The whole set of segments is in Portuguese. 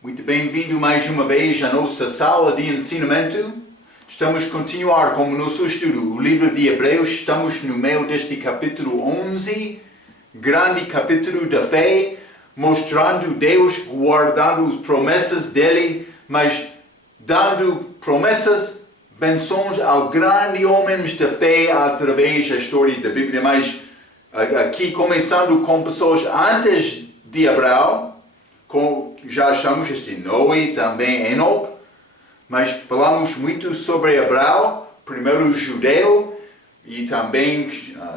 Muito bem-vindo mais uma vez à nossa sala de ensinamento. Estamos a continuar com o nosso estudo, o livro de Hebreus. Estamos no meio deste capítulo 11, grande capítulo da fé, mostrando Deus guardando as promessas dele, mas dando promessas, benções aos grandes homens da fé através da história da Bíblia. Mas aqui começando com pessoas antes de Abraão, já achamos este Noé, também Enoque, mas falamos muito sobre Abraão, primeiro judeu, e também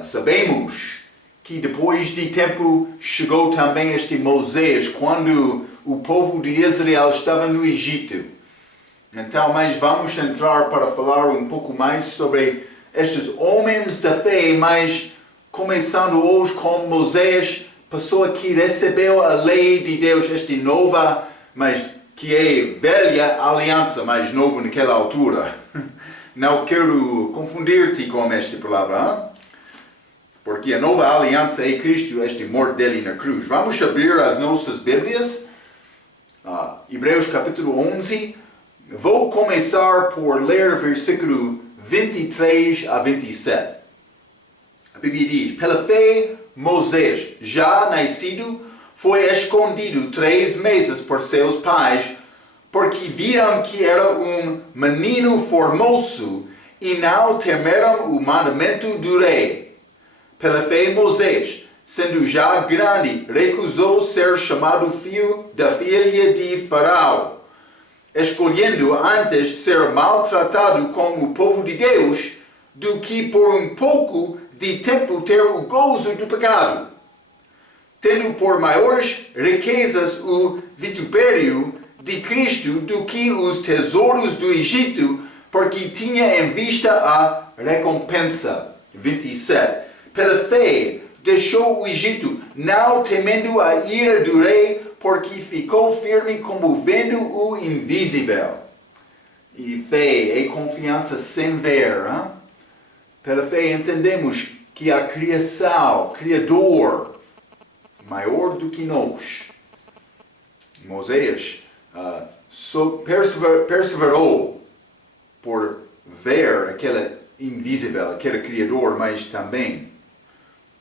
sabemos que depois de tempo chegou também este Moisés, quando o povo de Israel estava no Egito. Então, mas vamos entrar para falar um pouco mais sobre estes homens da fé, mas começando hoje com Moisés, pessoa que recebeu a lei de Deus, esta nova, mas que é velha aliança, mais novo naquela altura. Não quero confundir-te com esta palavra, porque a nova aliança é Cristo, este morte dele na cruz. Vamos abrir as nossas Bíblias, Hebreus capítulo 11. Vou começar por ler versículo 23 a 27. A Bíblia diz: pela fé, Moisés, já nascido, foi escondido 3 meses por seus pais, porque viram que era um menino formoso e não temeram o mandamento do rei. Pela fé, Moisés, sendo já grande, recusou ser chamado filho da filha de Faraó, escolhendo antes ser maltratado como o povo de Deus, do que por um pouco de tempo ter o gozo do pecado, tendo por maiores riquezas o vitupério de Cristo do que os tesouros do Egito, porque tinha em vista a recompensa. 27. Pela fé deixou o Egito, não temendo a ira do rei, porque ficou firme como vendo o invisível. E fé é confiança sem ver, hein? Pela fé entendemos que a criação, Criador, maior do que nós. Moisés perseverou por ver aquele invisível, aquele Criador, mas também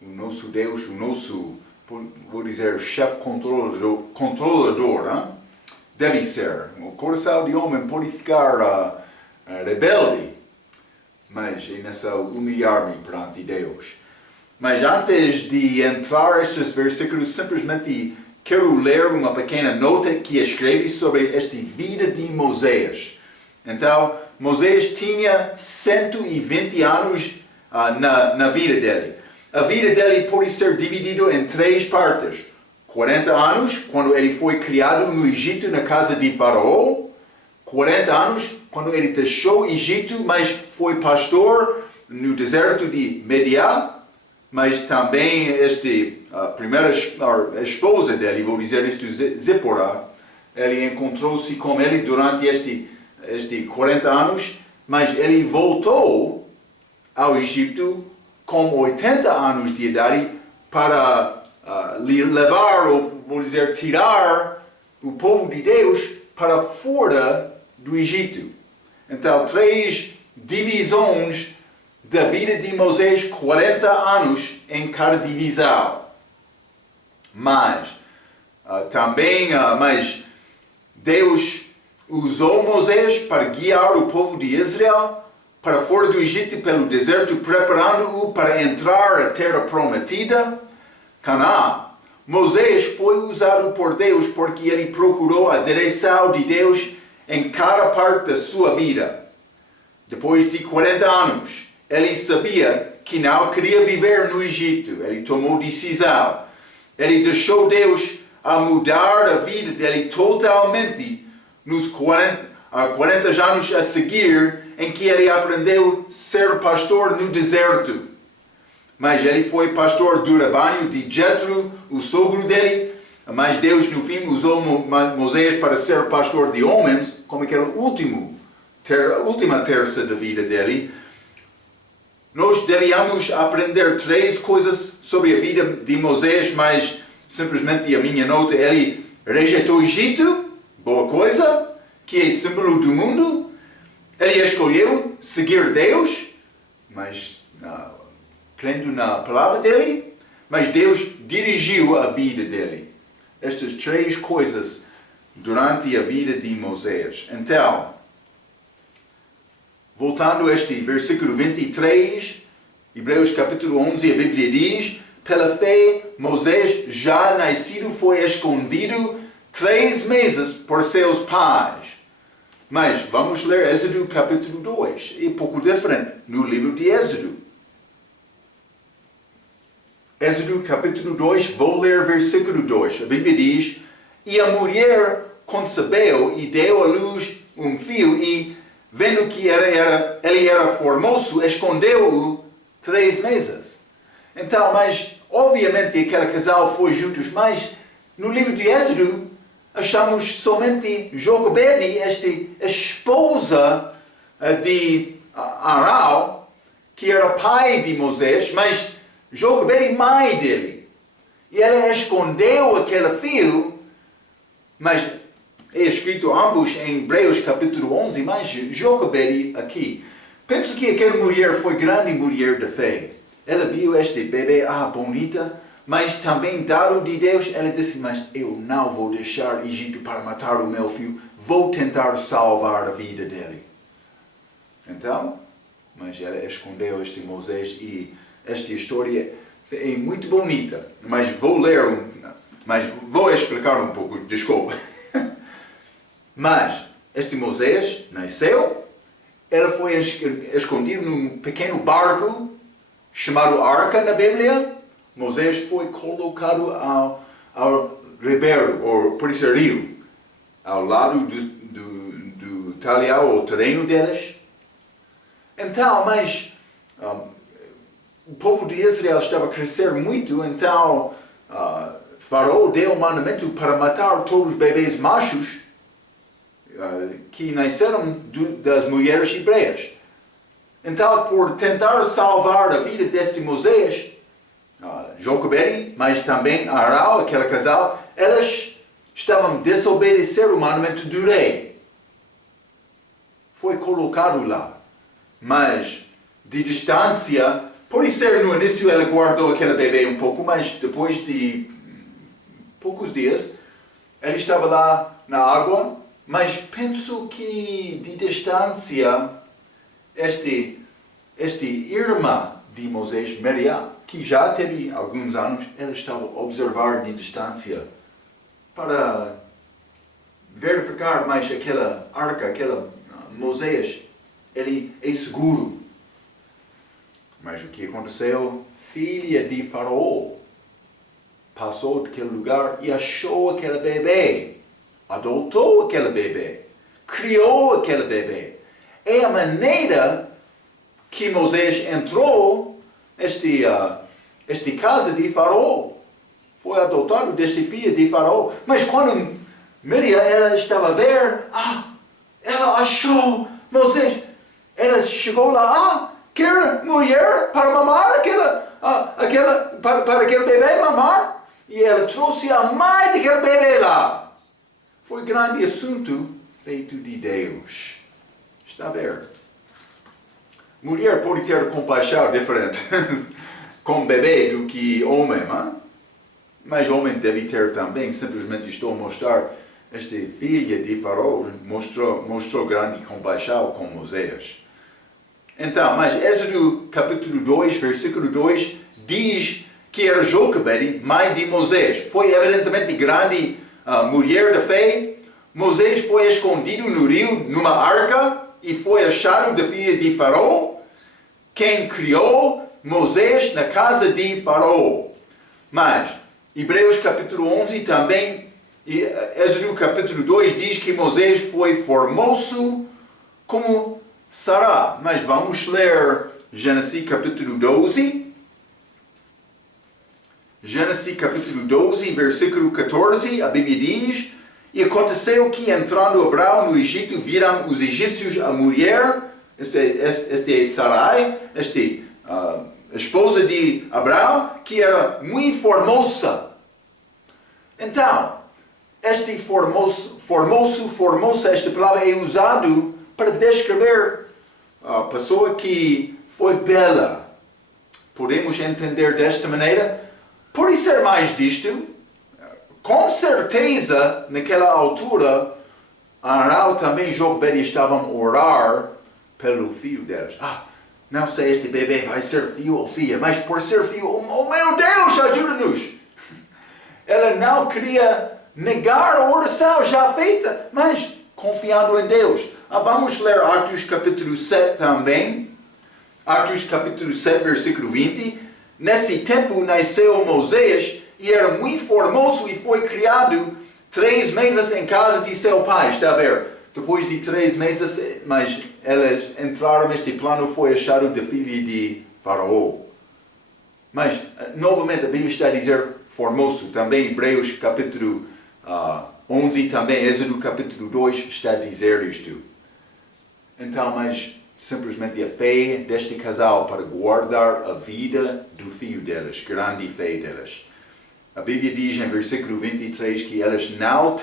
o nosso Deus, o nosso, vou dizer, chefe controlador, hein? Deve ser. O coração de homem pode ficar rebelde, mas é nessa humilhar-me perante Deus. Mas antes de entrar nestes versículos, simplesmente quero ler uma pequena nota que escrevi sobre esta vida de Moisés. Então, Moisés tinha 120 anos na vida dele. A vida dele pode ser dividida em 3 partes. 40 anos, quando ele foi criado no Egito, na casa de Faraó. 40 anos, quando ele deixou o Egito, mas foi pastor no deserto de Midian. Mas também a primeira esposa dele, vou dizer isto, Zípora, ele encontrou-se com ele durante este 40 anos, mas ele voltou ao Egito com 80 anos de idade para levar, ou vou dizer, tirar o povo de Deus para fora do Egito. Então, 3 divisões da vida de Moisés, 40 anos em cada divisão. Mas mas Deus usou Moisés para guiar o povo de Israel para fora do Egito pelo deserto, preparando-o para entrar a terra prometida, Canaã. Moisés foi usado por Deus porque ele procurou a direção de Deus em cada parte da sua vida. Depois de 40 anos, ele sabia que não queria viver no Egito. Ele tomou decisão. Ele deixou Deus a mudar a vida dele totalmente nos 40 anos a seguir, em que ele aprendeu a ser pastor no deserto. Mas ele foi pastor do rebanho de Jetro, o sogro dele. Mas Deus, no fim, usou Moisés para ser pastor de homens, como aquela última terça da vida dele. Nós devíamos aprender 3 coisas sobre a vida de Moisés, mas simplesmente a minha nota, ele rejeitou o Egito, boa coisa, que é símbolo do mundo. Ele escolheu seguir Deus, mas crendo na palavra dele, mas Deus dirigiu a vida dele. Estas três coisas durante a vida de Moisés. Então, voltando a este versículo 23, Hebreus capítulo 11, a Bíblia diz: pela fé, Moisés, já nascido, foi escondido 3 meses por seus pais. Mas vamos ler Êxodo capítulo 2. É um pouco diferente no livro de Êxodo. Êxodo capítulo 2, vou ler versículo 2. A Bíblia diz: e a mulher concebeu e deu à luz um filho, e vendo que ele era formoso, escondeu-o 3 meses. Então, mas obviamente aquele casal foi juntos, mas no livro de Êxodo achamos somente Joquebede, esta esposa de Arão, que era pai de Moisés, mas Joquebede mãe dele. E ela escondeu aquele filho, mas é escrito ambos em Hebreus capítulo 11, mas Joquebede aqui. Penso que aquela mulher foi grande mulher de fé. Ela viu este bebê, bonita, mas também dado de Deus, ela disse: mas eu não vou deixar Egito para matar o meu filho, vou tentar salvar a vida dele. Então, mas ela escondeu este Moisés, e esta história é muito bonita, mas vou explicar um pouco, desculpa. Mas este Moisés nasceu, ele foi escondido num pequeno barco chamado Arca na Bíblia. Moisés foi colocado ao ribeiro, ou por isso rio, ao lado do talhão, ou terreno deles. Então, mas o povo de Israel estava a crescer muito, então Faraó deu um mandamento para matar todos os bebês machos que nasceram das mulheres hebreias. Então, por tentar salvar a vida deste Moisés, Joquebede, mas também Arão, aquele casal, elas estavam a desobedecer o mandamento do rei. Foi colocado lá, mas de distância. Por isso, no início, ela guardou aquele bebê um pouco, mas depois de poucos dias, ele estava lá na água, mas penso que de distância, este irmã de Moisés, Miriam, que já teve alguns anos, ela estava a observar de distância para verificar mais aquela arca, aquela Moisés, ele é seguro. Mas o que aconteceu? Filha de Faraó passou daquele lugar e achou aquele bebê, adotou aquele bebê, criou aquele bebê. É a maneira que Moisés entrou esta casa de Faraó. Foi adotado deste filho de Faraó. Mas quando Miriam ela estava a ver, ela achou Moisés. Ela chegou lá, quer mulher para mamar, para aquele bebê mamar. E ela trouxe a mãe daquele bebê lá. Foi grande assunto feito de Deus. Está a ver? Mulher pode ter compaixão diferente com bebê do que homem, mas homem deve ter também. Simplesmente estou a mostrar, esta filha de Faraó mostrou grande compaixão com Moisés. Então, mas Êxodo capítulo 2, versículo 2, diz que era Joquebede, mãe de Moisés. Foi evidentemente grande mulher de fé. Moisés foi escondido no rio, numa arca, e foi achado da filha de Faraó, quem criou Moisés na casa de Faraó. Mas Hebreus capítulo 11 também, e Êxodo capítulo 2 diz que Moisés foi formoso como Sará. Mas vamos ler Gênesis capítulo 12. Gênesis capítulo 12, versículo 14, a Bíblia diz: e aconteceu que entrando Abraão no Egito, viram os egípcios a mulher, este é Sarai, a esposa de Abraão, que era muito formosa. Então, este formoso, esta palavra é usado para descrever a pessoa que foi bela. Podemos entender desta maneira? Por ser mais disto, com certeza, naquela altura, Arão também Joquebede estavam a orar pelo filho delas. Não sei, este bebê vai ser filho ou filha, mas por ser filho, oh meu Deus, ajuda-nos! Ela não queria negar a oração já feita, mas confiando em Deus. Vamos ler Atos capítulo 7 também. Atos capítulo 7, versículo 20. Nesse tempo nasceu Moisés e era muito formoso e foi criado 3 meses em casa de seu pai. Está a ver? Depois de 3 meses, mas elas entraram neste plano, foi achado de filho de Faraó. Mas, novamente, a Bíblia está a dizer formoso. Também Hebreus capítulo 11, também Êxodo capítulo 2 está a dizer isto. Então, mas simplesmente a fé deste casal para guardar a vida do filho delas, grande fé delas. A Bíblia diz em versículo 23 que elas não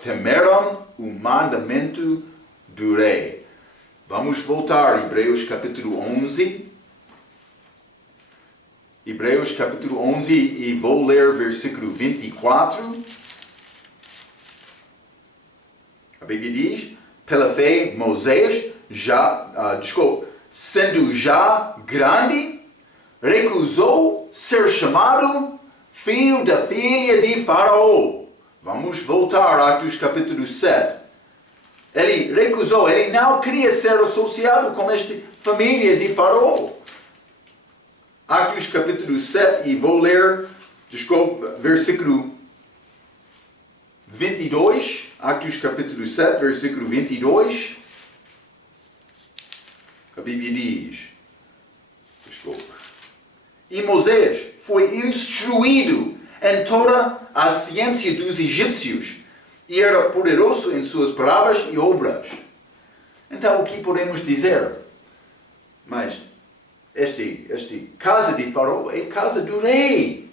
temeram o mandamento do rei. Vamos voltar a Hebreus capítulo 11. Hebreus capítulo 11 e vou ler versículo 24. A Bíblia diz, pela fé Moisés, sendo já grande, recusou ser chamado filho da filha de Faraó. Vamos voltar a Atos capítulo 7. Ele recusou, ele não queria ser associado com esta família de Faraó. Atos capítulo 7 e vou ler, versículo 22. Atos capítulo 7, versículo 22. A Bíblia diz, e Moisés foi instruído em toda a ciência dos egípcios e era poderoso em suas palavras e obras. Então, o que podemos dizer? Mas, este casa de Faraó é casa do rei.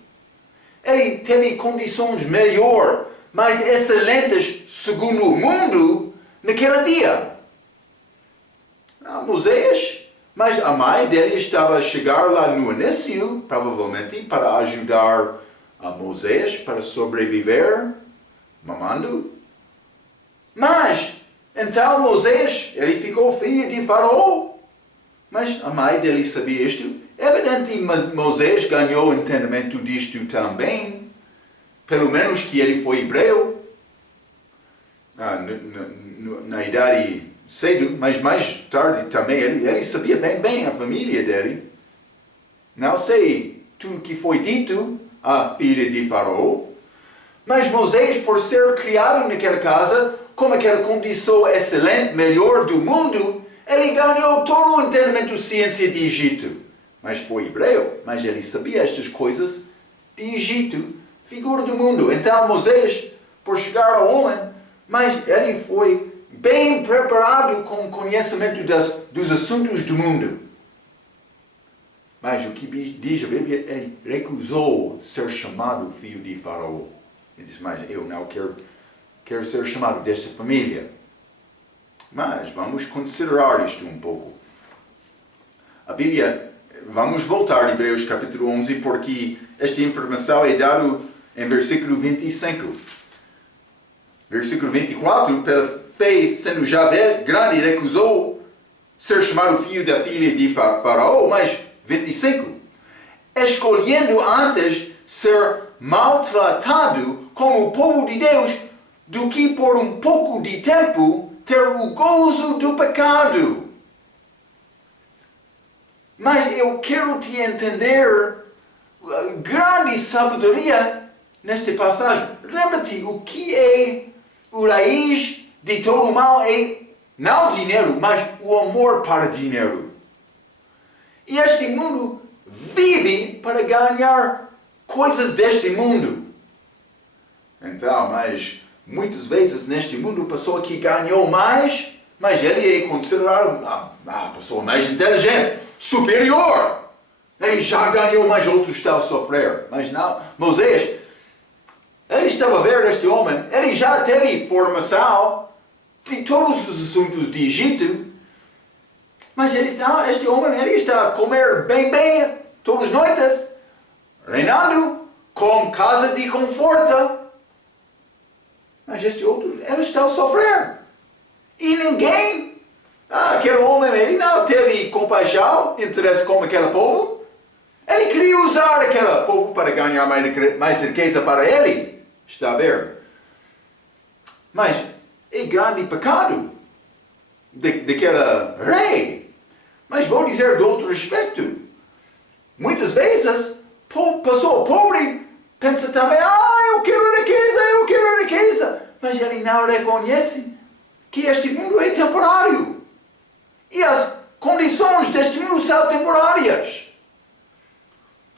Ele teve condições melhor, mais excelentes segundo o mundo naquele dia. Moisés, mas a mãe dele estava a chegar lá no início, provavelmente, para ajudar a Moisés para sobreviver, mamando. Mas, então Moisés, ele ficou filho de Faraó. Mas a mãe dele sabia isto. Evidentemente, Moisés ganhou entendimento disto também. Pelo menos que ele foi hebreu. Na idade cedo, mas mais tarde também, ele sabia bem a família dele. Não sei tudo que foi dito à filha de Faraó, mas Moisés, por ser criado naquela casa, com aquela condição excelente, melhor do mundo, ele ganhou todo o entendimento da ciência de Egito. Mas foi hebreu, mas ele sabia estas coisas de Egito, figura do mundo. Então Moisés, por chegar ao homem, mas ele foi bem preparado com conhecimento dos assuntos do mundo. Mas o que diz a Bíblia, ele recusou ser chamado filho de Faraó. Ele disse, mas eu não quero ser chamado desta família. Mas vamos considerar isto um pouco. A Bíblia, vamos voltar a Hebreus capítulo 11, porque esta informação é dada em versículo 25. Versículo 24, pela fé, sendo já grande, recusou ser chamado filho da filha de Faraó, mas 25. Escolhendo antes ser maltratado como o povo de Deus, do que por um pouco de tempo ter o gozo do pecado. Mas eu quero te entender grande sabedoria nesta passagem. Lembra-te, o que é o raiz de todo o mal é não dinheiro, mas o amor para dinheiro. E este mundo vive para ganhar coisas deste mundo. Então, mas muitas vezes neste mundo a pessoa que ganhou mais, mas ele é considerado a pessoa mais inteligente, superior. Ele já ganhou mais, outros estão a sofrer. Mas não, Moisés, Ele estava a ver este homem, ele já teve formação de todos os assuntos de Egito, mas este homem ele está a comer bem, todas as noites, reinando, com casa de conforto. Mas este outro, ele está a sofrer. E ninguém, aquele homem, ele não teve compaixão, interesse com aquele povo. Ele queria usar aquele povo para ganhar mais riqueza para ele. Está a ver? Mas é grande pecado daquele rei. Mas vou dizer de outro aspecto. Muitas vezes, pessoa pobre pensa também, eu quero riqueza. Mas ele não reconhece que este mundo é temporário. E as condições deste mundo são temporárias.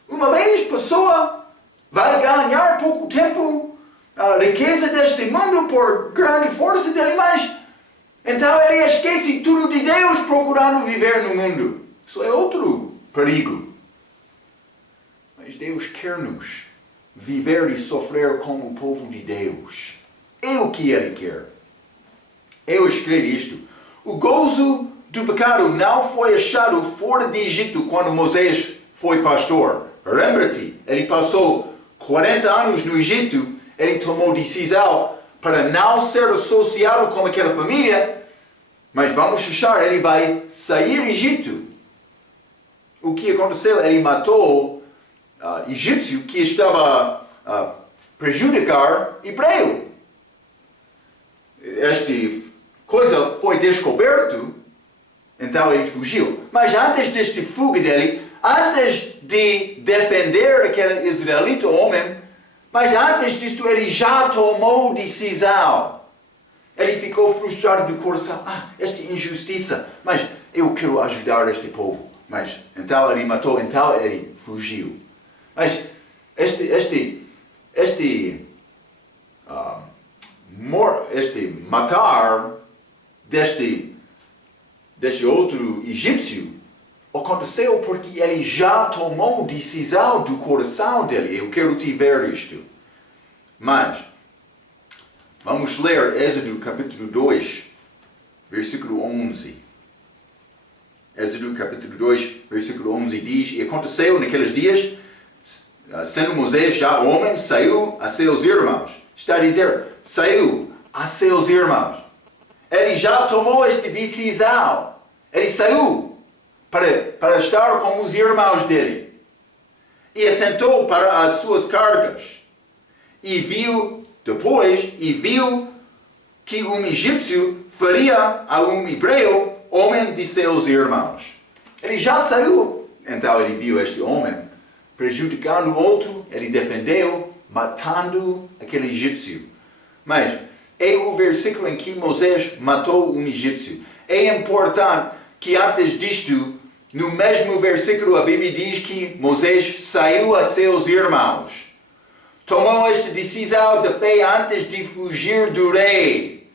Uma vez a pessoa vai ganhar pouco tempo a riqueza deste mundo por grande força dele, mas então ele esquece tudo de Deus procurando viver no mundo. Isso é outro perigo. Mas Deus quer-nos viver e sofrer como o povo de Deus. É o que Ele quer. Eu escrevi isto. O gozo do pecado não foi achado fora de Egito quando Moisés foi pastor. Lembra-te, ele passou 40 anos no Egito, ele tomou decisão para não ser associado com aquela família, mas vamos achar, ele vai sair do Egito. O que aconteceu? Ele matou egípcio que estava a prejudicar hebreu. Esta coisa foi descoberto, então ele fugiu. Mas antes desta fuga dele, antes de defender aquele israelita homem, mas antes disto ele já tomou decisão. Ele ficou frustrado do coração. Esta injustiça, mas eu quero ajudar este povo. Mas então ele matou, então ele fugiu. Mas este matar deste outro egípcio aconteceu porque ele já tomou decisão do coração dele. Eu quero te ver isto. Mas vamos ler Êxodo capítulo 2, versículo 11. Êxodo capítulo 2, versículo 11 diz: E aconteceu naqueles dias, sendo Moisés já homem, saiu a seus irmãos. Está a dizer, saiu a seus irmãos. Ele já tomou esta decisão. Ele saiu para estar com os irmãos dele. E atentou para as suas cargas. E viu que um egípcio faria a um hebreu homem de seus irmãos. Ele já saiu. Então ele viu este homem prejudicando o outro. Ele defendeu, matando aquele egípcio. Mas é o versículo em que Moisés matou um egípcio. É importante que antes disto, no mesmo versículo, a Bíblia diz que Moisés saiu a seus irmãos. Tomou esta decisão de fé antes de fugir do rei.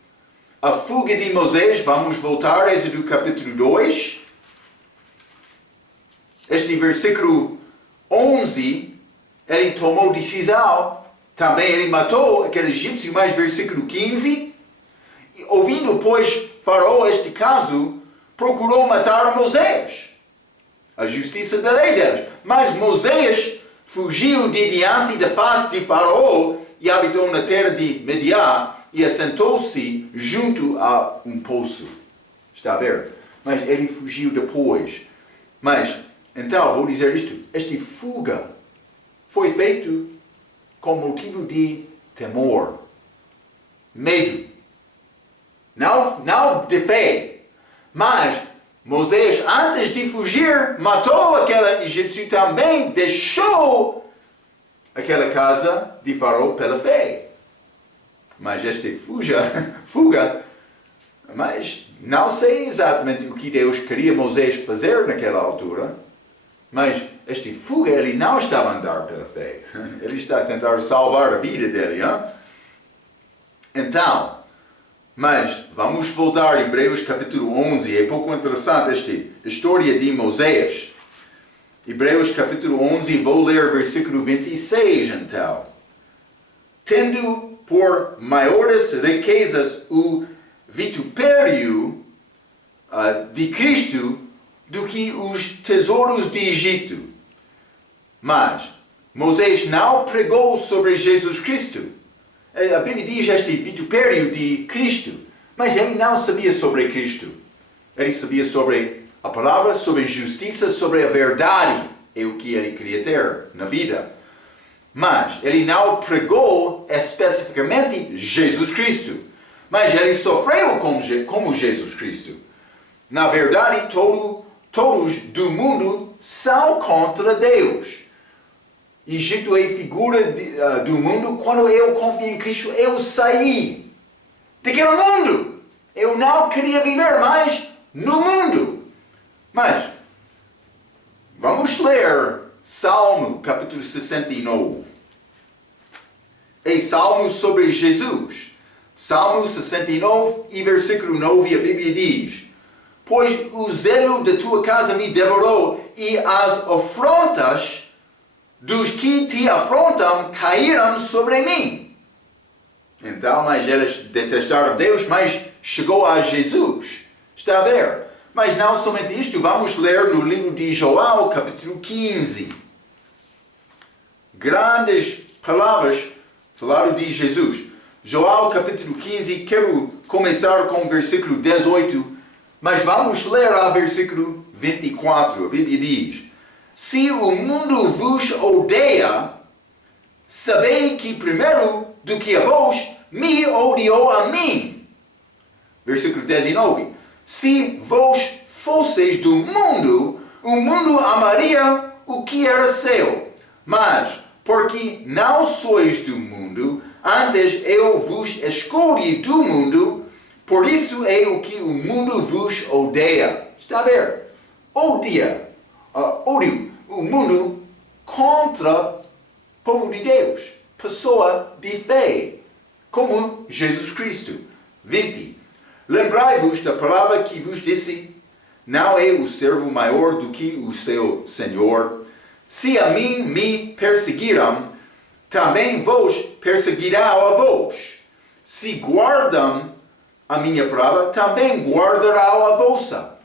A fuga de Moisés, vamos voltar a Êxodo capítulo 2. Este versículo 11, ele tomou decisão. Também ele matou aquele egípcio, mas versículo 15. Ouvindo, pois, Faraó este caso, procurou matar Moisés. A justiça da lei deles. Mas Moisés fugiu de diante da face de Faraó e habitou na terra de Midian e assentou-se junto a um poço. Está a ver? Mas ele fugiu depois. Mas, então, vou dizer isto. Esta fuga foi feita com motivo de temor. Medo. Não de fé. Mas Moisés, antes de fugir, matou aquele egípcio também, deixou aquela casa de Faraó pela fé. Mas esta fuga, mas não sei exatamente o que Deus queria Moisés fazer naquela altura, mas esta fuga ele não estava a andar pela fé. Ele está a tentar salvar a vida dele. Hein? Então, mas vamos voltar a Hebreus capítulo 11. É pouco interessante esta história de Moisés. Hebreus capítulo 11, vou ler versículo 26 então. tendo por maiores riquezas o vitupério de Cristo do que os tesouros de Egito. Mas Moisés não pregou sobre Jesus Cristo. A Bíblia diz este vitupério de Cristo, mas ele não sabia sobre Cristo. Ele sabia sobre a palavra, sobre a justiça, sobre a verdade. É o que ele queria ter na vida. Mas ele não pregou especificamente Jesus Cristo. Mas ele sofreu como Jesus Cristo. Na verdade, todos do mundo são contra Deus. Egito é figura do mundo. Quando eu confiei em Cristo, eu saí daquele mundo. Eu não queria viver mais no mundo. Mas, vamos ler Salmo, capítulo 69. É Salmo sobre Jesus. Salmo 69 e versículo 9, a Bíblia diz: Pois o zelo da tua casa me devorou, e as afrontas dos que te afrontam caíram sobre mim. Então, mas eles detestaram Deus, mas chegou a Jesus. Está a ver? Mas não somente isto, vamos ler no livro de João, capítulo 15. Grandes palavras falaram de Jesus. João, capítulo 15, quero começar com o versículo 18, mas vamos ler a versículo 24. A Bíblia diz: Se o mundo vos odeia, sabei que primeiro do que a vós, me odiou a mim. Versículo 19. Se vós fosseis do mundo, o mundo amaria o que era seu. Mas, porque não sois do mundo, antes eu vos escolhi do mundo, por isso é o que o mundo vos odeia. Está a ver? Ódio o mundo contra o povo de Deus, pessoa de fé, como Jesus Cristo. 20. Lembrai-vos da palavra que vos disse: não é o servo maior do que o seu Senhor. Se a mim me perseguiram, também vos perseguirão a vós. Se guardam a minha palavra, também guardarão a vossa.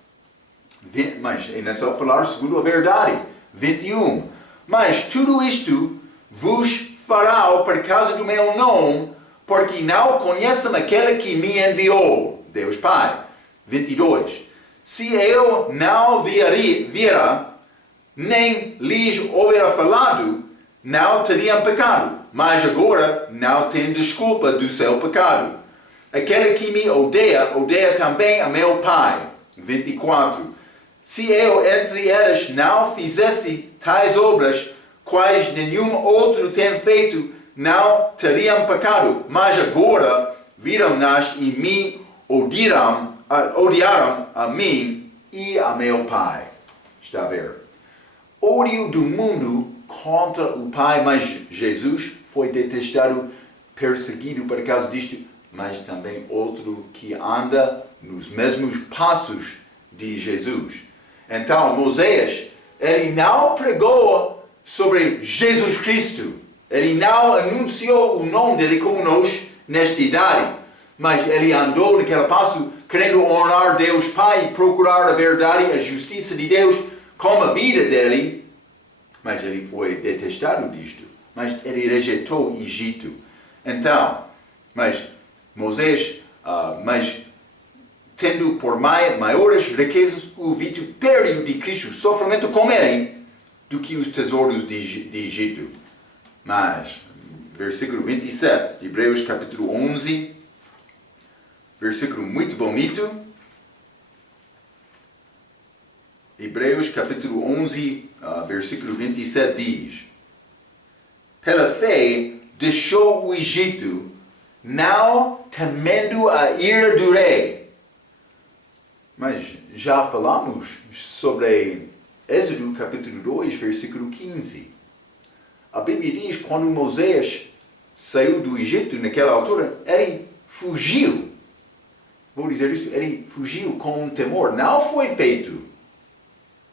Mas é nessa falar segundo a verdade. 21. Mas tudo isto vos fará por causa do meu nome, porque não conhecem aquele que me enviou, Deus Pai. 22. Se eu não viera, nem lhes houvera falado, não teriam pecado. Mas agora não tem desculpa do seu pecado. Aquele que me odeia, odeia também a meu Pai. 24. Se eu entre eles não fizesse tais obras, quais nenhum outro tem feito, não teriam pecado. Mas agora viram-nas e me odiaram a mim e a meu Pai. Está a ver? Ódio do mundo contra o Pai, mas Jesus foi detestado, perseguido por causa disto, mas também outro que anda nos mesmos passos de Jesus. Então, Moisés, ele não pregou sobre Jesus Cristo. Ele não anunciou o nome dele como nós nesta idade. Mas ele andou naquele passo querendo honrar Deus Pai, procurar a verdade, a justiça de Deus com a vida dele. Mas ele foi detestado disto. Mas ele rejeitou o Egito. Então, mas Moisés, tendo por maiores riquezas o vitupério de Cristo, sofrimento com ele, do que os tesouros de Egito. Mas, versículo 27, Hebreus capítulo 11, versículo muito bonito. Hebreus capítulo 11, versículo 27 diz: Pela fé deixou o Egito, não temendo a ira do rei. Mas já falamos sobre Êxodo capítulo 2, versículo 15. A Bíblia diz que quando Moisés saiu do Egito naquela altura, ele fugiu. Vou dizer isto, ele fugiu com temor. Não foi feito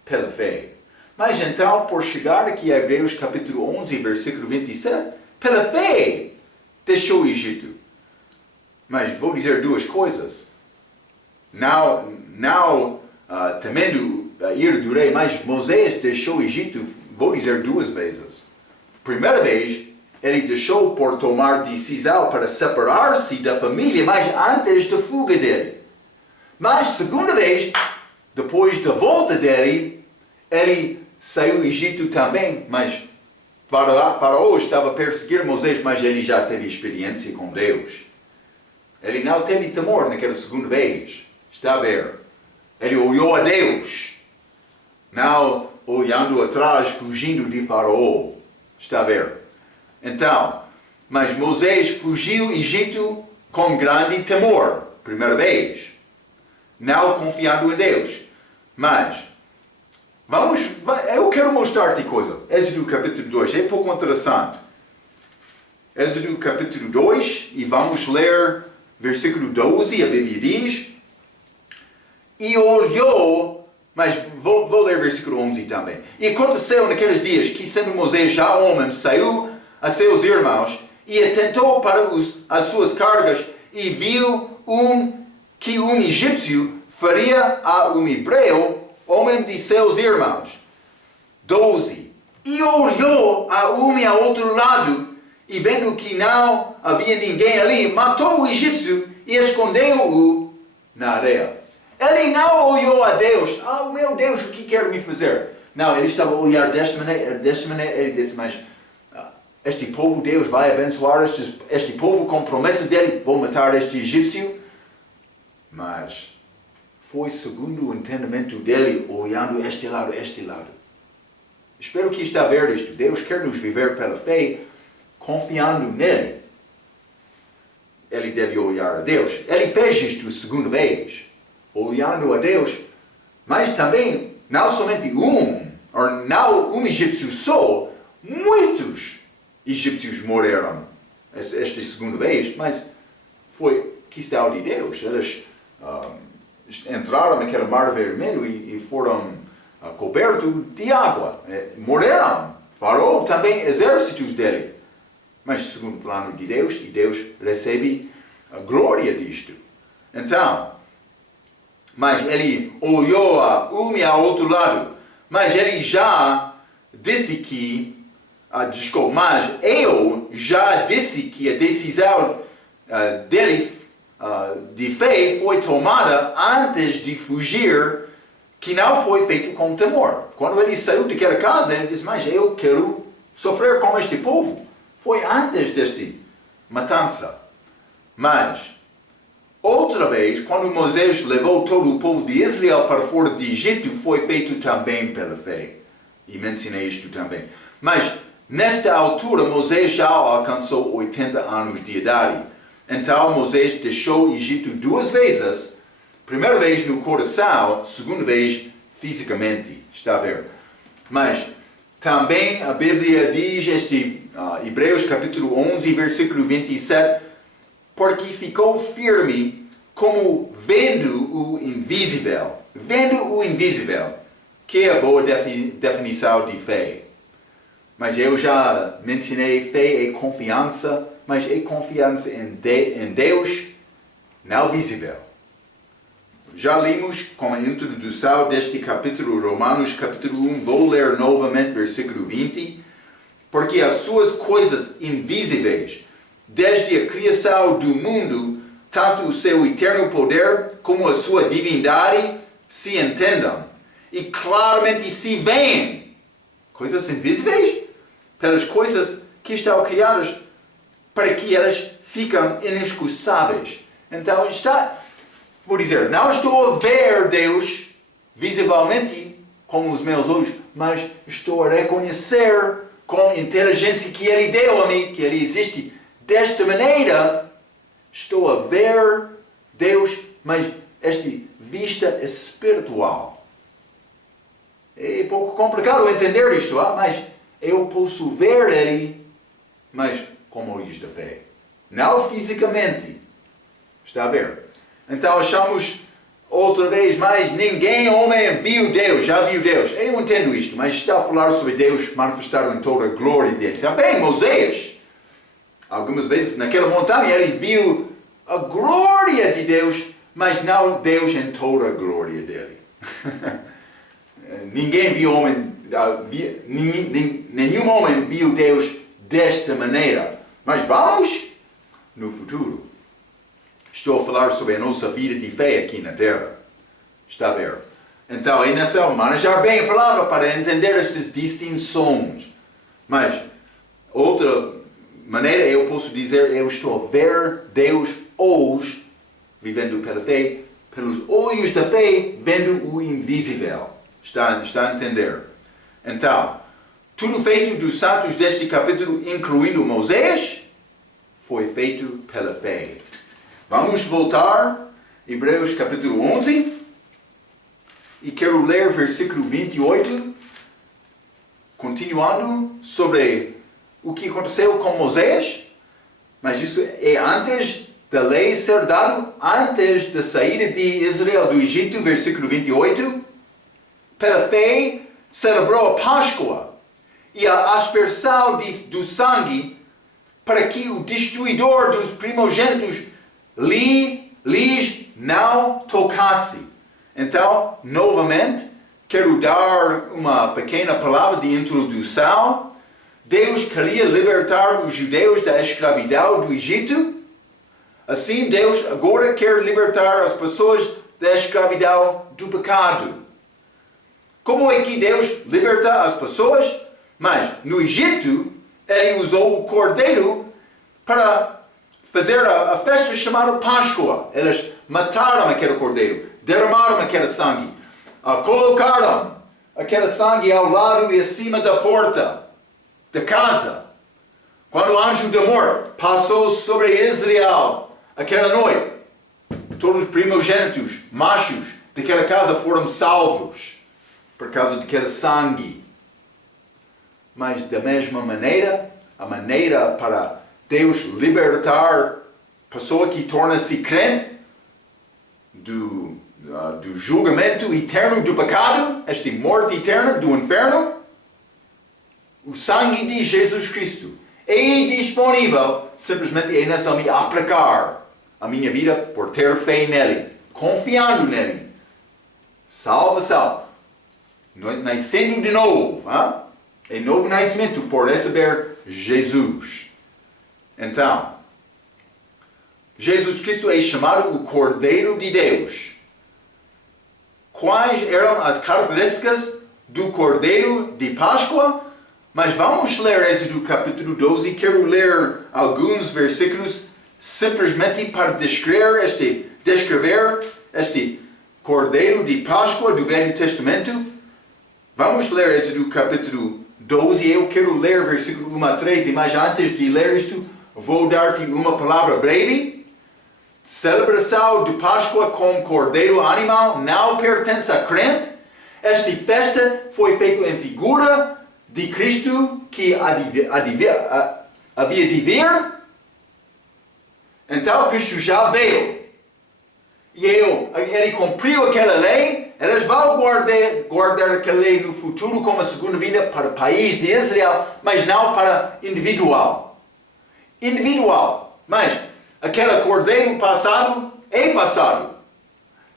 pela fé. Mas então, por chegar aqui a Hebreus capítulo 11, versículo 27, pela fé, deixou o Egito. Mas vou dizer duas coisas. Não temendo a ira do rei, mas Moisés deixou o Egito, vou dizer duas vezes. Primeira vez, ele deixou por tomar decisão para separar-se da família, mas antes da fuga dele. Mas segunda vez, depois da volta dele, ele saiu do Egito também, mas Faraó estava a perseguir Moisés, mas ele já teve experiência com Deus. Ele não teve temor naquela segunda vez. Está a ver? Ele olhou a Deus, não olhando atrás, fugindo de Faraó. Está a ver? Então, mas Moisés fugiu do Egito com grande temor, primeira vez, não confiando em Deus. Mas, eu quero mostrar-te coisa. Êxodo capítulo 2, é pouco interessante. Êxodo capítulo 2, e vamos ler versículo 12, a Bíblia diz, e olhou, mas vou ler versículo 11 também. E aconteceu naqueles dias que, sendo Moisés já homem, saiu a seus irmãos e atentou para as suas cargas e viu que um egípcio faria a um hebreu, homem de seus irmãos. 12. E olhou a um e a outro lado, e vendo que não havia ninguém ali, matou o egípcio e escondeu-o na areia. Ele não olhou a Deus. Meu Deus, o que quer me fazer? Não, ele estava a olhar desta maneira, ele disse, mas este povo, Deus vai abençoar este povo com promessas dele, vou matar este egípcio. Mas foi segundo o entendimento dele, olhando este lado. Espero que está a ver isto. Deus quer nos viver pela fé, confiando nele. Ele deve olhar a Deus. Ele fez isto a segunda vez, olhando a Deus, mas também, não somente não um egípcio só, muitos egípcios morreram esta segunda vez, mas foi questão de Deus. Eles entraram naquele mar vermelho e foram cobertos de água. Morreram. Faraó também, exércitos dele. Mas segundo o plano de Deus, e Deus recebe a glória disto. Então, mas ele olhou a um e ao outro lado, mas ele já disse que, mas eu já disse que a decisão dele de fé foi tomada antes de fugir, que não foi feito com temor. Quando ele saiu daquela casa, ele disse, mas eu quero sofrer com este povo. Foi antes desta matança. Mas, outra vez, quando Moisés levou todo o povo de Israel para fora de Egito, foi feito também pela fé. E mencionei isto também. Mas, nesta altura, Moisés já alcançou 80 anos de idade. Então, Moisés deixou o Egito duas vezes. Primeira vez no coração, segunda vez fisicamente. Está a ver? Mas, também a Bíblia diz, Hebreus capítulo 11, versículo 27, porque ficou firme como vendo o invisível. Vendo o invisível, que é a boa definição de fé. Mas eu já mencionei, fé é confiança, mas é confiança em Deus não visível. Já lemos como introdução deste capítulo, Romanos capítulo 1, vou ler novamente versículo 20, porque as suas coisas invisíveis, desde a criação do mundo, tanto o seu eterno poder como a sua divindade se entendam e claramente se veem. Coisas invisíveis pelas coisas que estão criadas para que elas ficam inescusáveis. Então vou dizer, não estou a ver Deus visivelmente com os meus olhos, mas estou a reconhecer com inteligência que Ele deu a mim, que Ele existe. Desta maneira, estou a ver Deus, mas esta vista espiritual. É pouco complicado entender isto, mas eu posso ver Ele, mas com olhos da fé. Não fisicamente. Está a ver? Então achamos outra vez mais, homem viu Deus, já viu Deus. Eu entendo isto, mas está a falar sobre Deus manifestado em toda a glória dele. Também Moisés Algumas vezes naquela montanha ele viu a glória de Deus, mas não Deus em toda a glória dele. Nenhum homem viu Deus desta maneira. Mas vamos no futuro. Estou a falar sobre a nossa vida de fé aqui na Terra. Está a ver? Então é necessário manejar bem a palavra para entender estas distinções. Mas, outra maneira eu posso dizer, eu estou a ver Deus hoje, vivendo pela fé, pelos olhos da fé, vendo o invisível. Está a entender? Então, tudo feito dos santos deste capítulo, incluindo Moisés, foi feito pela fé. Vamos voltar, Hebreus capítulo 11, e quero ler versículo 28, continuando sobre o que aconteceu com Moisés, mas isso é antes da lei ser dada, antes da saída de Israel do Egito, versículo 28. Pela fé, celebrou a Páscoa e a aspersão do sangue para que o destruidor dos primogênitos lhes não tocasse. Então, novamente, quero dar uma pequena palavra de introdução. Deus queria libertar os judeus da escravidão do Egito. Assim, Deus agora quer libertar as pessoas da escravidão do pecado. Como é que Deus liberta as pessoas? Mas no Egito, ele usou o cordeiro para fazer a festa chamada Páscoa. Eles mataram aquele cordeiro, derramaram aquele sangue, colocaram aquele sangue ao lado e acima da porta da casa. Quando o anjo da morte passou sobre Israel aquela noite, todos os primogênitos, machos daquela casa foram salvos por causa daquele sangue. Mas da mesma maneira, a maneira para Deus libertar a pessoa que torna-se crente do julgamento eterno do pecado, esta morte eterna do inferno, o sangue de Jesus Cristo é disponível, simplesmente é necessário me aplicar a minha vida por ter fé nele, confiando nele. Salvação. Nascendo de novo. É novo nascimento por receber Jesus. Então, Jesus Cristo é chamado o Cordeiro de Deus. Quais eram as características do Cordeiro de Páscoa? Mas vamos ler Êxodo capítulo 12. Quero ler alguns versículos simplesmente para descrever este Cordeiro de Páscoa do Velho Testamento. Vamos ler Êxodo capítulo 12. Eu quero ler versículo 1 a 13, mas antes de ler isto, vou dar-te uma palavra breve. Celebração de Páscoa com cordeiro animal não pertence a crente. Esta festa foi feita em figura de Cristo que havia de vir. Então Cristo já veio. E ele cumpriu aquela lei. Eles vão guardar aquela lei no futuro como a segunda vida para o país de Israel, mas não para individual. Mas aquele cordeiro passado é passado.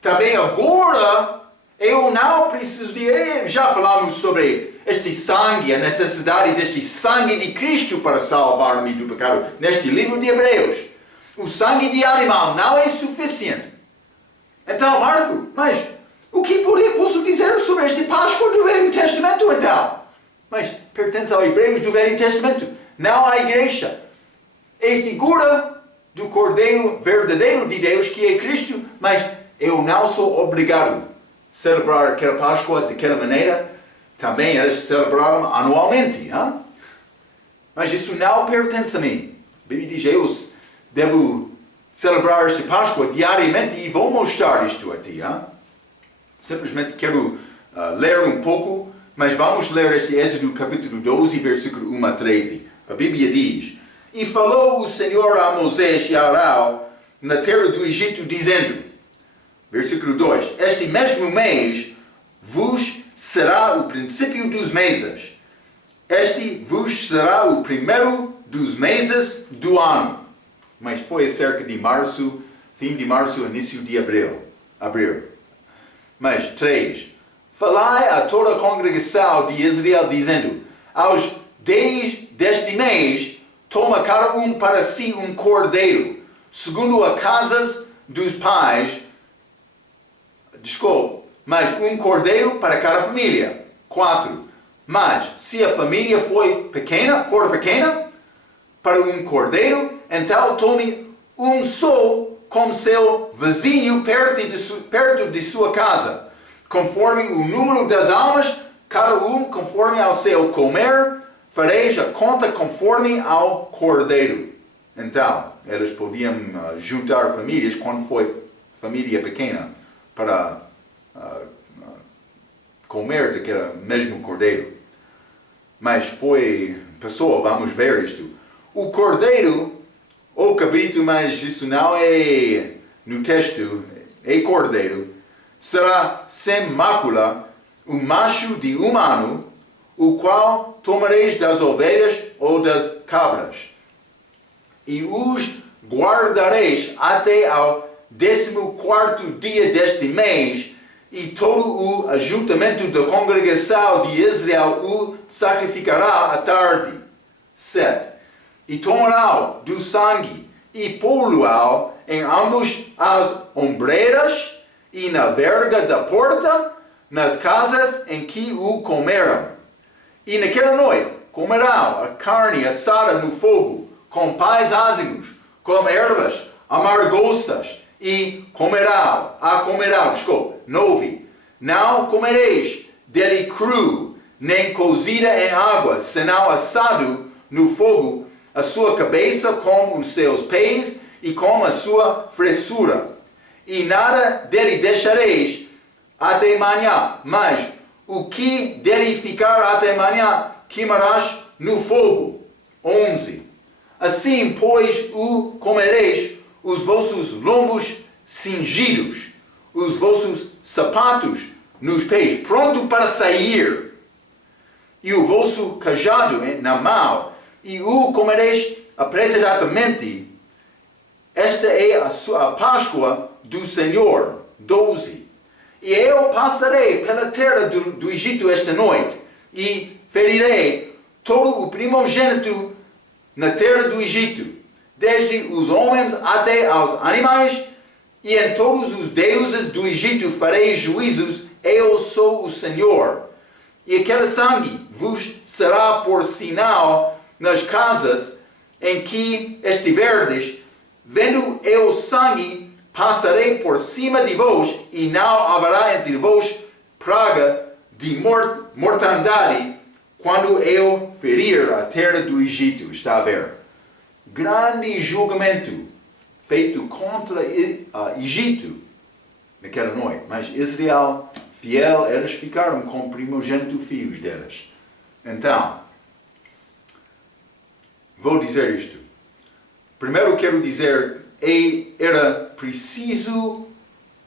Também agora eu não preciso de... Já falamos sobre este sangue, a necessidade deste sangue de Cristo para salvar-me do pecado neste livro de Hebreus. O sangue de animal não é suficiente. Então, Marco, mas o que posso dizer sobre este Páscoa do Velho Testamento então? Mas pertence ao Hebreus do Velho Testamento, não à igreja. É figura do Cordeiro verdadeiro de Deus que é Cristo, mas eu não sou obrigado a celebrar aquela Páscoa daquela maneira. Também eles celebraram anualmente. Hein? Mas isso não pertence a mim. A Bíblia diz, eu devo celebrar esta Páscoa diariamente e vou mostrar isto a ti. Hein? Simplesmente quero ler um pouco, mas vamos ler este Êxodo capítulo 12, versículo 1 a 13. A Bíblia diz, e falou o Senhor a Moisés e a Arão na terra do Egito, dizendo, versículo 2, este mesmo mês vos será o princípio dos meses. este vos será o primeiro dos meses do ano. Mas foi cerca de março, fim de março, início de abril. Mas 3. Falai a toda a congregação de Israel, dizendo: aos 10 deste mês, toma cada um para si um cordeiro, segundo as casas dos pais. Mas um cordeiro para cada família. 4. Mas, se a família for pequena, para um cordeiro, então tome um só com seu vizinho perto de sua casa. Conforme o número das almas, cada um conforme ao seu comer, fareis a conta conforme ao cordeiro. Então, eles podiam juntar famílias quando foi família pequena para comer daquele mesmo cordeiro. Mas vamos ver isto. O cordeiro, ou cabrito, mas isso não é no texto, é cordeiro, será sem mácula, o macho de um ano, o qual tomareis das ovelhas ou das cabras, e os guardareis até ao 14º dia deste mês, e todo o ajuntamento da congregação de Israel o sacrificará à tarde. 7. E tomará do sangue e pô-lo em ambos as ombreiras e na verga da porta, nas casas em que o comeram. E naquela noite comerão a carne assada no fogo, com pães ázimos, com ervas amargosas, e comerão. 9. Não comereis dele cru, nem cozida em água, senão assado no fogo, a sua cabeça com os seus pés e com a sua fressura. E nada dele deixareis até manhã, mas o que dele ficar até manhã queimarás no fogo. 11. Assim, pois, o comereis, os vossos lombos cingidos, os vossos sapatos nos pés, pronto para sair, e o vosso cajado na mão, e o comereis apressadamente. Esta é a Páscoa do Senhor. 12. E eu passarei pela terra do Egito esta noite, e ferirei todo o primogênito na terra do Egito, desde os homens até aos animais, e em todos os deuses do Egito farei juízos. Eu sou o Senhor. E aquele sangue vos será por sinal nas casas em que estiverdes. Vendo eu sangue, passarei por cima de vós, e não haverá entre vós praga de mortandade, quando eu ferir a terra do Egito. Está a ver? Grande julgamento feito contra Egito naquela noite. Mas Israel, fiel, eles ficaram com o primogênito filhos deles. Então, vou dizer isto. Primeiro quero dizer, era preciso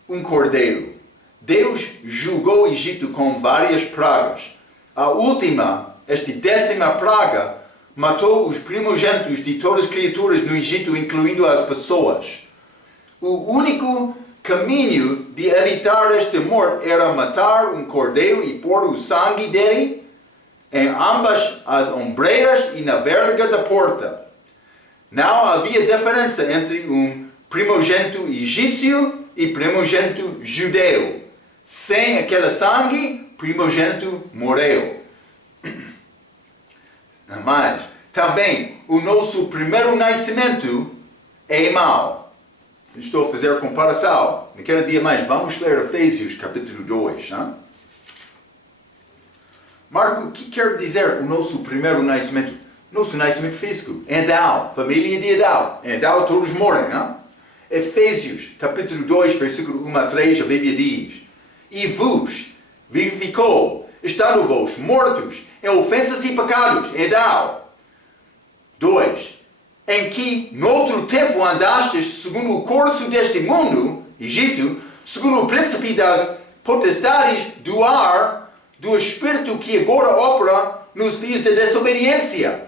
um cordeiro. Deus julgou o Egito com várias pragas. A última, esta 10ª praga, matou os primogênitos de todas as criaturas no Egito, incluindo as pessoas. O único caminho de evitar esta morte era matar um cordeiro e pôr o sangue dele em ambas as ombreiras e na verga da porta. Não havia diferença entre um primogênito egípcio e primogênito judeu. Sem aquele sangue, primogênito morreu. Mas também o nosso primeiro nascimento é mau. Estou a fazer comparação. Naquele dia mais, vamos ler Efésios capítulo 2. Hein? Marco, o que quer dizer o nosso primeiro nascimento? Nosso nascimento físico. Adão, família de Adão. Em Adão todos morrem. Hein? Efésios capítulo 2, versículo 1 a 3, a Bíblia diz: E vos vivificou, estando vós mortos em ofensas e pecados, Adão. 2. Em que, noutro tempo, andastes segundo o curso deste mundo, Egito, segundo o príncipe das potestades do ar, do espírito que agora opera nos filhos da desobediência.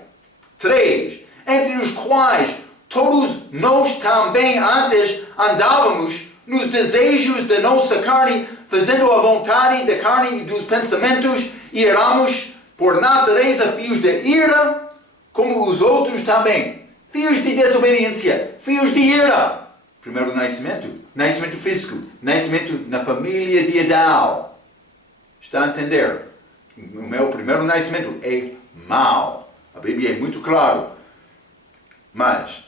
3. Entre os quais todos nós também antes andávamos nos desejos da nossa carne, fazendo a vontade da carne e dos pensamentos, e éramos, por natureza, filhos de ira, como os outros também. Filhos de desobediência, filhos de ira. Primeiro nascimento físico, nascimento na família de Adão. Está a entender? O meu primeiro nascimento é mau. A Bíblia é muito claro. Mas,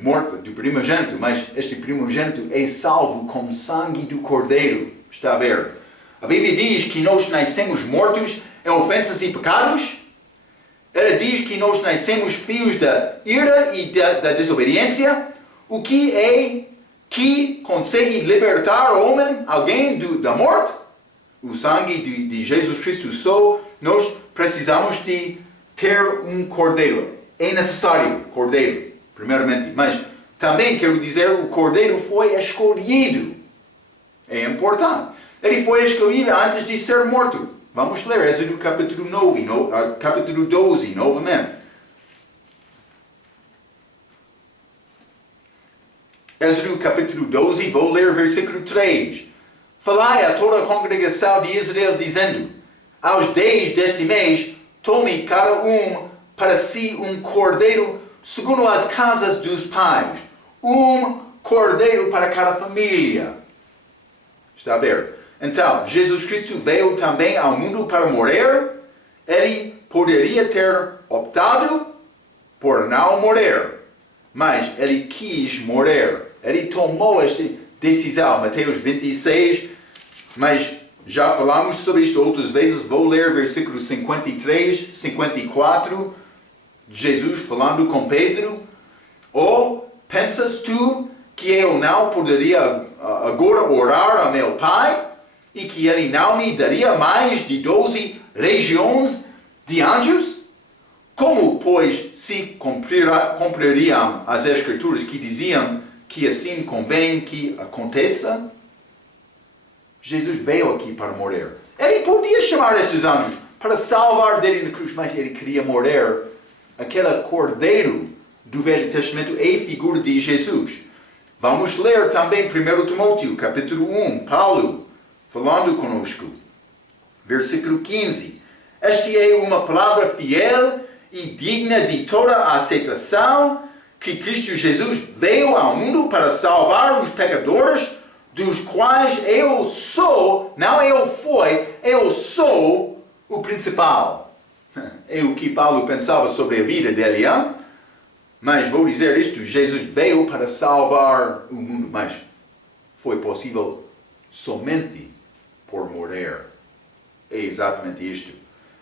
morte do primogênito, mas este primogênito é salvo com sangue do Cordeiro. Está a ver? A Bíblia diz que nós nascemos mortos em ofensas e pecados. Ela diz que nós nascemos filhos da ira e da desobediência. O que é que consegue libertar o homem, alguém da morte? O sangue de Jesus Cristo só. Nós precisamos de ter um cordeiro. É necessário cordeiro, primeiramente. Mas também quero dizer, o cordeiro foi escolhido. É importante. Ele foi escolhido antes de ser morto. Vamos ler Êxodo capítulo 9, capítulo 12, novamente. Êxodo capítulo 12, vou ler versículo 3. Falai a toda a congregação de Israel, dizendo: aos 10 deste mês, tome cada um para si um cordeiro, segundo as casas dos pais. Um cordeiro para cada família. Está a ver? Então, Jesus Cristo veio também ao mundo para morrer. Ele poderia ter optado por não morrer, mas ele quis morrer. Ele tomou esta decisão. Mateus 26, mas já falamos sobre isto outras vezes. Vou ler versículos 53, 54. Jesus falando com Pedro. Ou pensas tu que eu não poderia agora orar a meu Pai? E que ele não me daria mais de 12 legiões de anjos? Como, pois, se cumpririam as Escrituras que diziam que assim convém que aconteça? Jesus veio aqui para morrer. Ele podia chamar esses anjos para salvar dele na cruz, mas ele queria morrer. Aquele cordeiro do Velho Testamento é figura de Jesus. Vamos ler também 1 Timóteo, capítulo 1, Paulo, falando conosco. Versículo 15. Esta é uma palavra fiel e digna de toda a aceitação, que Cristo Jesus veio ao mundo para salvar os pecadores, dos quais eu sou, não eu fui, eu sou o principal. É o que Paulo pensava sobre a vida dele, hein? Mas vou dizer isto, Jesus veio para salvar o mundo, mas foi possível somente por morrer. É exatamente isto.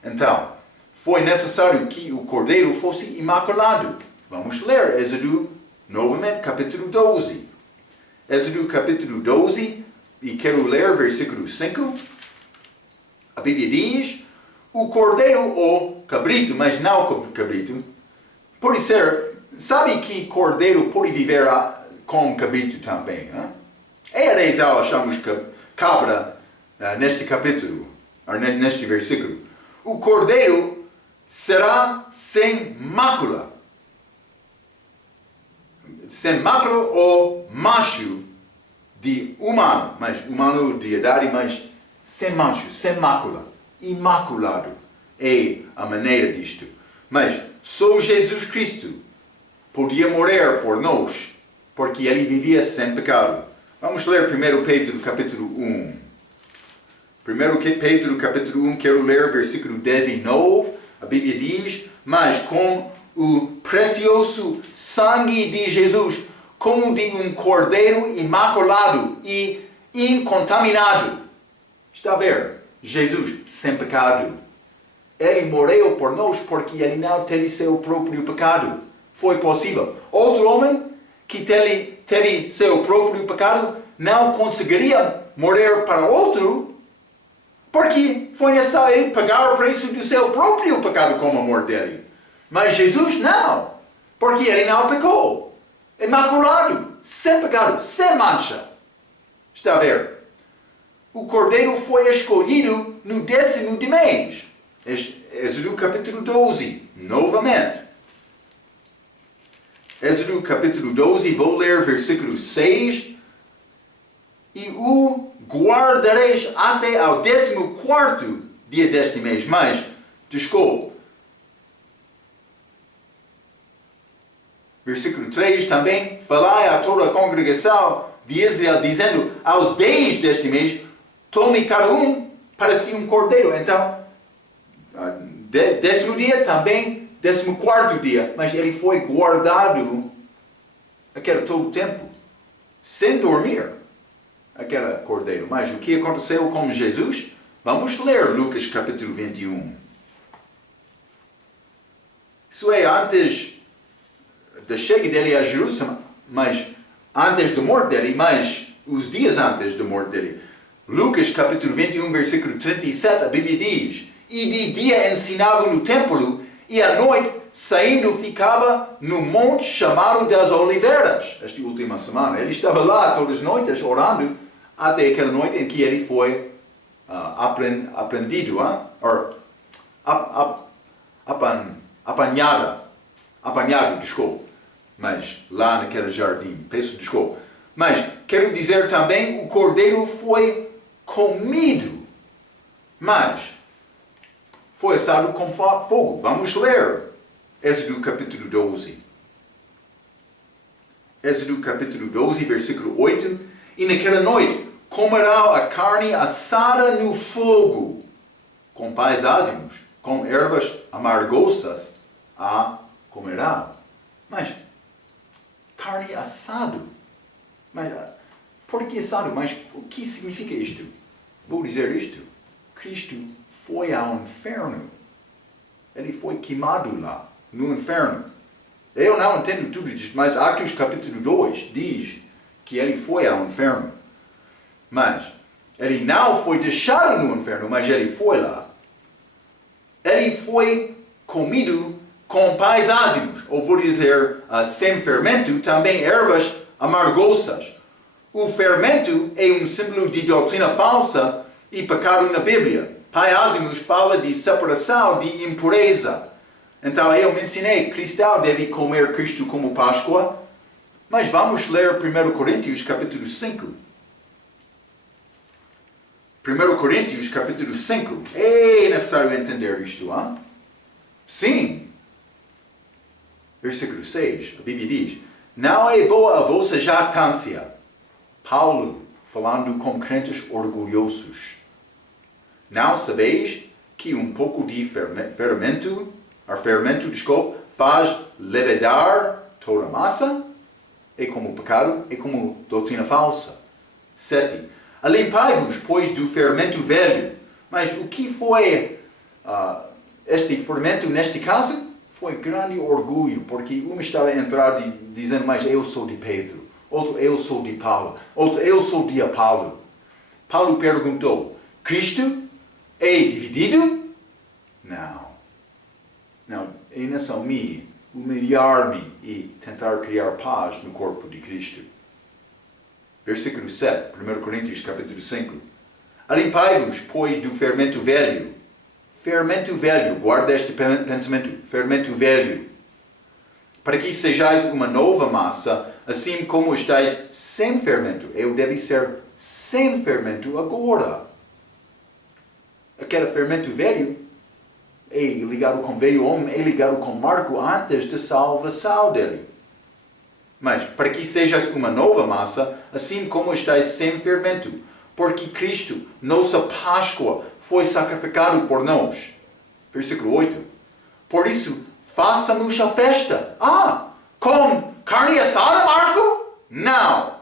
Então, foi necessário que o cordeiro fosse imaculado. Vamos ler Êxodo, novamente, capítulo 12. Êxodo, capítulo 12, e quero ler versículo 5. A Bíblia diz: o cordeiro ou cabrito, mas não cabrito, pode ser. Sabe que cordeiro pode viver com cabrito também? Hein? É a razão achamos cabra neste capítulo, neste versículo. O cordeiro será sem mácula. Sem mácula ou macho de humano, mas humano de idade, mas sem mancho, sem mácula, imaculado é a maneira disto. Mas só Jesus Cristo podia morrer por nós, porque ele vivia sem pecado. Vamos ler 1 Pedro capítulo 1. 1 Pedro capítulo 1, quero ler versículo 19. A Bíblia diz: mas com o precioso sangue de Jesus, como de um cordeiro imaculado e incontaminado. Está a ver? Jesus sem pecado. Ele morreu por nós porque ele não teve seu próprio pecado. Foi possível. Outro homem que teve seu próprio pecado não conseguiria morrer para outro, porque foi necessário pagar o preço do seu próprio pecado como a morte dele. Mas Jesus não, porque ele não pecou. Imaculado, sem pecado, sem mancha. Está a ver? O cordeiro foi escolhido no 10º de mês. Êxodo capítulo 12, novamente. Êxodo capítulo 12, vou ler versículo 6. E o guardareis até ao 14º dia deste mês. Mas, desculpe. Versículo 3 também. Falai a toda a congregação de Israel, dizendo, aos 10 deste mês, tome cada um para si um cordeiro. Então, 10º dia também, 14º dia. Mas ele foi guardado aquele todo o tempo, sem dormir, aquele cordeiro. Mas o que aconteceu com Jesus? Vamos ler Lucas capítulo 21. Isso é antes da chegada dele a Jerusalém, mas antes da morte dele, mas os dias antes da morte dele. Lucas capítulo 21, versículo 37, a Bíblia diz, e de dia ensinava no templo, e à noite, saindo, ficava no monte chamado das Oliveiras. Esta última semana. Ele estava lá todas as noites orando, até aquela noite em que ele foi apanhado, desculpa. Mas lá naquele jardim, peço desculpa. Mas quero dizer também, o cordeiro foi comido, mas foi assado com fogo. Vamos ler Êxodo capítulo 12. Êxodo capítulo 12, versículo 8. E naquela noite comerá a carne assada no fogo, com pães ázimos, com ervas amargosas a comerá. Mas, carne assado. Mas, por que assado? Mas o que significa isto? Vou dizer isto. Cristo foi ao inferno. Ele foi queimado lá, no inferno. Eu não entendo tudo isso, mas Atos capítulo 2 diz que ele foi ao inferno. Mas ele não foi deixado no inferno, mas ele foi lá. Ele foi comido com pães ázimos, ou vou dizer sem fermento, também ervas amargosas. O fermento é um símbolo de doutrina falsa e pecado na Bíblia. Pães ázimos fala de separação, de impureza. Então eu mencionei, cristão deve comer Cristo como Páscoa, mas vamos ler 1 Coríntios capítulo 5. 1 Coríntios capítulo 5. É necessário entender isto, hein? Sim. Versículo 6, a Bíblia diz, não é boa a vossa jactância. Paulo, falando com crentes orgulhosos. Não sabeis que um pouco de fermento, faz levedar toda a massa? É como pecado, é como doutrina falsa. 7. Alimpai-vos, pois, do fermento velho. Mas o que foi este fermento neste caso? Foi grande orgulho, porque um estava a entrar dizendo, mas eu sou de Pedro, outro eu sou de Paulo, outro eu sou de Apolo. Paulo perguntou, Cristo é dividido? Não. Não, é nessa me humilhar-me e tentar criar paz no corpo de Cristo. Versículo 7, 1 Coríntios capítulo 5. Alimpai-vos, pois, do fermento velho. Fermento velho, guarda este pensamento, fermento velho. Para que sejais uma nova massa, assim como estáis sem fermento. Eu devo ser sem fermento agora. Aquele fermento velho é ligado com o velho homem, é ligado com Marco antes da salvação dele. Mas para que sejas uma nova massa, assim como estáis sem fermento, porque Cristo, nossa Páscoa, foi sacrificado por nós. Versículo 8. Por isso, façamos a festa. Com carne assada, Marco? Não.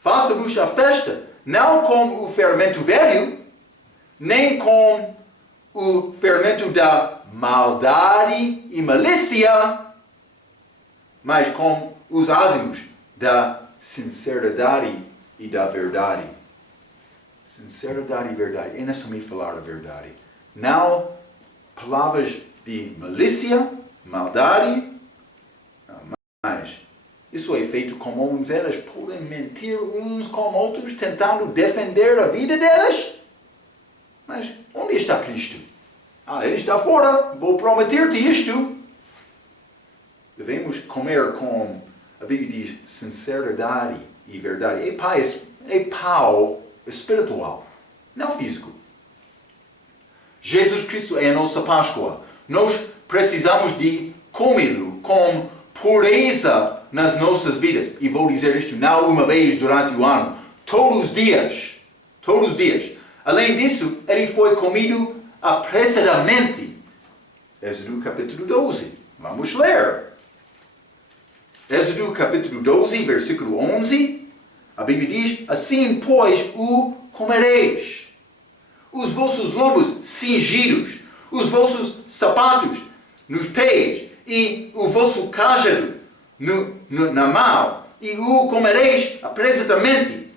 Façamos a festa, não com o fermento velho, nem com o fermento da maldade e malícia, mas com os ázimos da sinceridade e da verdade. Sinceridade e verdade. É necessário falar a verdade. Não palavras de malícia, maldade, mas isso é feito com homens. Eles podem mentir uns com outros, tentando defender a vida deles. Mas onde está Cristo? ele está fora, vou prometer-te isto. Devemos comer com, a Bíblia diz, sinceridade e verdade. É pau espiritual, não físico. Jesus Cristo é a nossa Páscoa. Nós precisamos de comê-lo com pureza nas nossas vidas. E vou dizer isto não uma vez durante o ano, todos os dias. Todos os dias. Além disso, ele foi comido apressadamente. Êxodo capítulo 12. Vamos ler. Êxodo capítulo 12, versículo 11. A Bíblia diz, assim, pois, o comereis. Os vossos lombos cingidos, os vossos sapatos nos pés e o vosso cajado na mão, e o comereis apressadamente.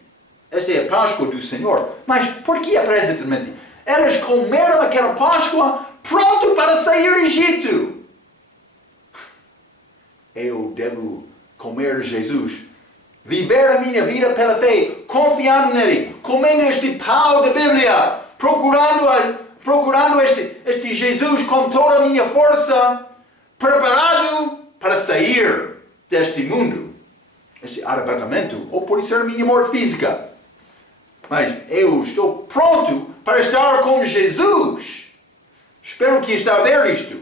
Esta é a Páscoa do Senhor. Mas por que apressadamente? Eles comeram aquela Páscoa pronto para sair do Egito. Eu devo comer Jesus, viver a minha vida pela fé, confiando nele, comendo este pão da Bíblia, procurando este Jesus com toda a minha força, preparado para sair deste mundo, este arrebatamento, ou pode ser a minha morte física. Mas eu estou pronto para estar com Jesus. Espero que está a ver isto.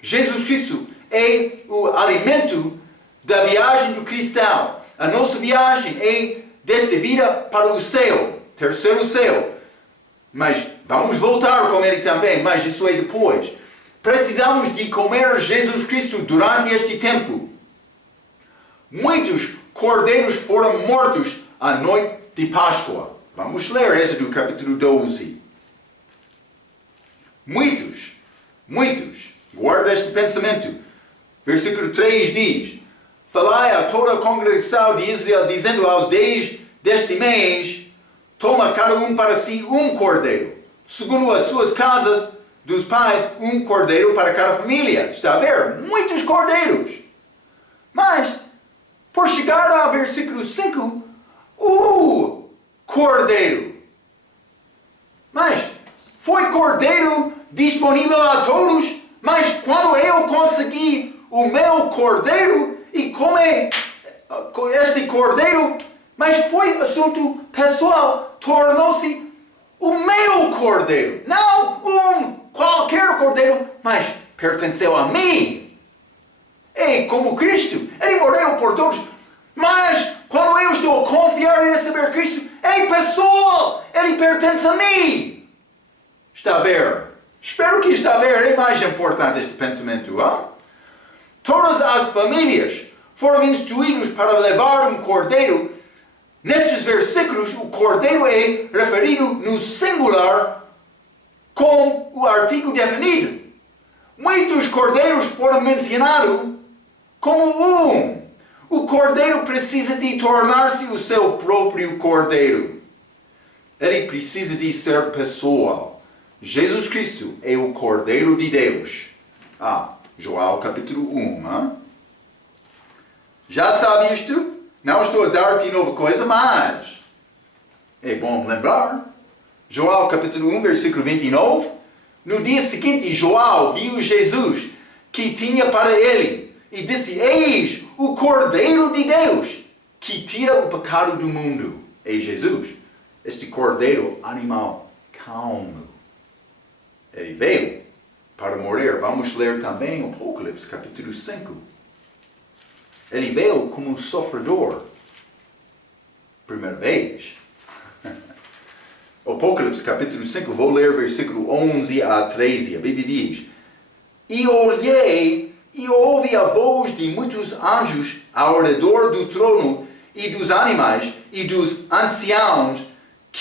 Jesus Cristo é o alimento da viagem do cristão. A nossa viagem é desta vida para o céu, terceiro céu. Mas vamos voltar com ele também, mas isso é depois. Precisamos de comer Jesus Cristo durante este tempo. Muitos cordeiros foram mortos à noite de Páscoa. Vamos ler Êxodo capítulo 12. Muitos. Guarda este pensamento. Versículo 3 diz, falai a toda a congregação de Israel, dizendo aos 10 deste mês, toma cada um para si um cordeiro, segundo as suas casas dos pais, um cordeiro para cada família. Está a ver? Muitos cordeiros. Mas, por chegar ao versículo 5, o cordeiro. Mas, foi cordeiro disponível a todos, mas quando eu consegui o meu cordeiro e comer este cordeiro, mas foi assunto pessoal, tornou-se o meu cordeiro. Não qualquer cordeiro, mas pertenceu a mim. É como Cristo, ele morreu por todos, mas quando eu estou a confiar em receber Cristo, é pessoal, ele pertence a mim. Está a ver? Espero que está a ver, é mais importante este pensamento. Hein? Todas as famílias foram instruídas para levar um cordeiro. Nestes versículos, o cordeiro é referido no singular com o artigo definido. Muitos cordeiros foram mencionados como um. O cordeiro precisa de tornar-se o seu próprio cordeiro. Ele precisa de ser pessoal. Jesus Cristo é o Cordeiro de Deus. João capítulo 1. Hein? Já sabe isto? Não estou a dar-te nova coisa, mas é bom lembrar. João capítulo 1, versículo 29. No dia seguinte, João viu Jesus que tinha para ele e disse, eis o Cordeiro de Deus que tira o pecado do mundo. É Jesus, este Cordeiro animal calmo. Ele veio para morrer. Vamos ler também Apocalipse capítulo 5. Ele veio como sofredor. Primeira vez. Apocalipse capítulo 5, vou ler versículo 11 a 13. A Bíblia diz, e olhei e ouvi a voz de muitos anjos ao redor do trono e dos animais e dos anciãos,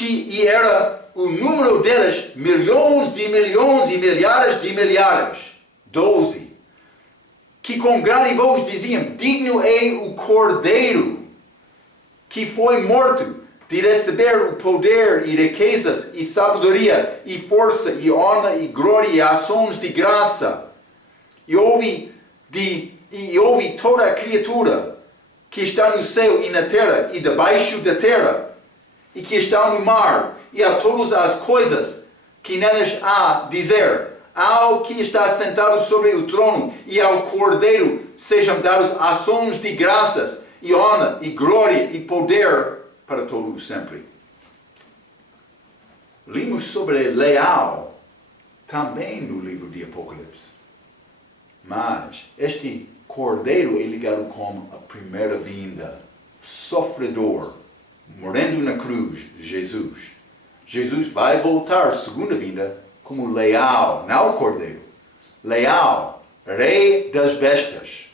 e era o número deles milhões e milhares de milhares. 12. Que com grande voz diziam, digno é o Cordeiro que foi morto de receber o poder e riquezas e sabedoria e força e honra e glória e ações de graça. E ouvi toda a criatura que está no céu e na terra e debaixo da terra e que está no mar e a todas as coisas que nelas há dizer, ao que está sentado sobre o trono e ao Cordeiro sejam dados ações de graças e honra e glória e poder para todos sempre. Lemos sobre leal também no livro de Apocalipse. Mas este Cordeiro é ligado com a primeira vinda, sofredor, morrendo na cruz, Jesus. Jesus vai voltar, segunda vinda, como leal, não Cordeiro. Leal, rei das bestas.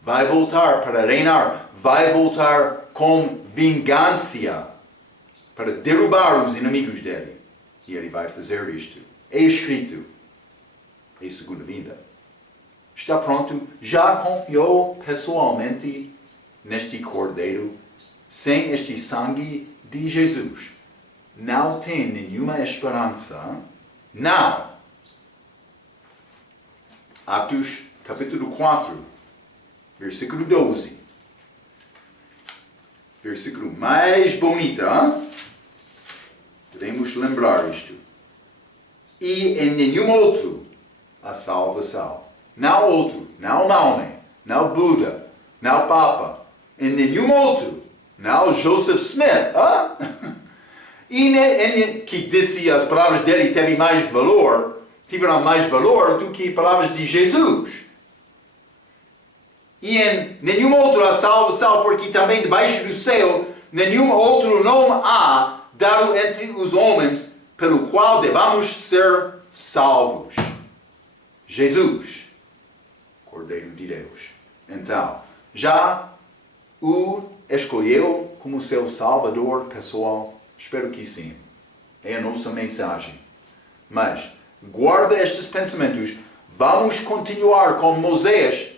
Vai voltar para reinar, vai voltar com vingança para derrubar os inimigos dele. E ele vai fazer isto. É escrito. É segunda vinda. Está pronto? Já confiou pessoalmente neste Cordeiro? Sem este sangue de Jesus, não tem nenhuma esperança. Não. Atos capítulo 4, versículo 12. Versículo mais bonito, hein? Devemos lembrar isto. E em nenhum outro a salvação. Não outro, não Maomé, não Buda, não Papa. Em nenhum outro, não Joseph Smith. Hein? E que disse as palavras dele tiveram mais valor do que as palavras de Jesus. E em nenhum outro a salvação, porque também debaixo do céu, nenhum outro nome há dado entre os homens pelo qual devamos ser salvos. Jesus, Cordeiro de Deus. Então, já o escolheu como seu Salvador pessoal? Espero que sim. É a nossa mensagem. Mas, guarda estes pensamentos. Vamos continuar com Moisés,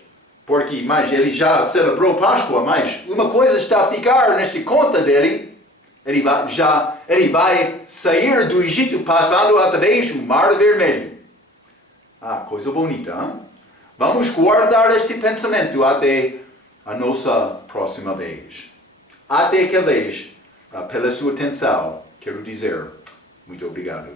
porque mas ele já celebrou Páscoa, mas uma coisa está a ficar nesta conta dele. Ele vai sair do Egito passando através do Mar Vermelho. Ah, coisa bonita, hein? Vamos guardar este pensamento até a nossa próxima vez. Até que vez, pela sua atenção, quero dizer muito obrigado.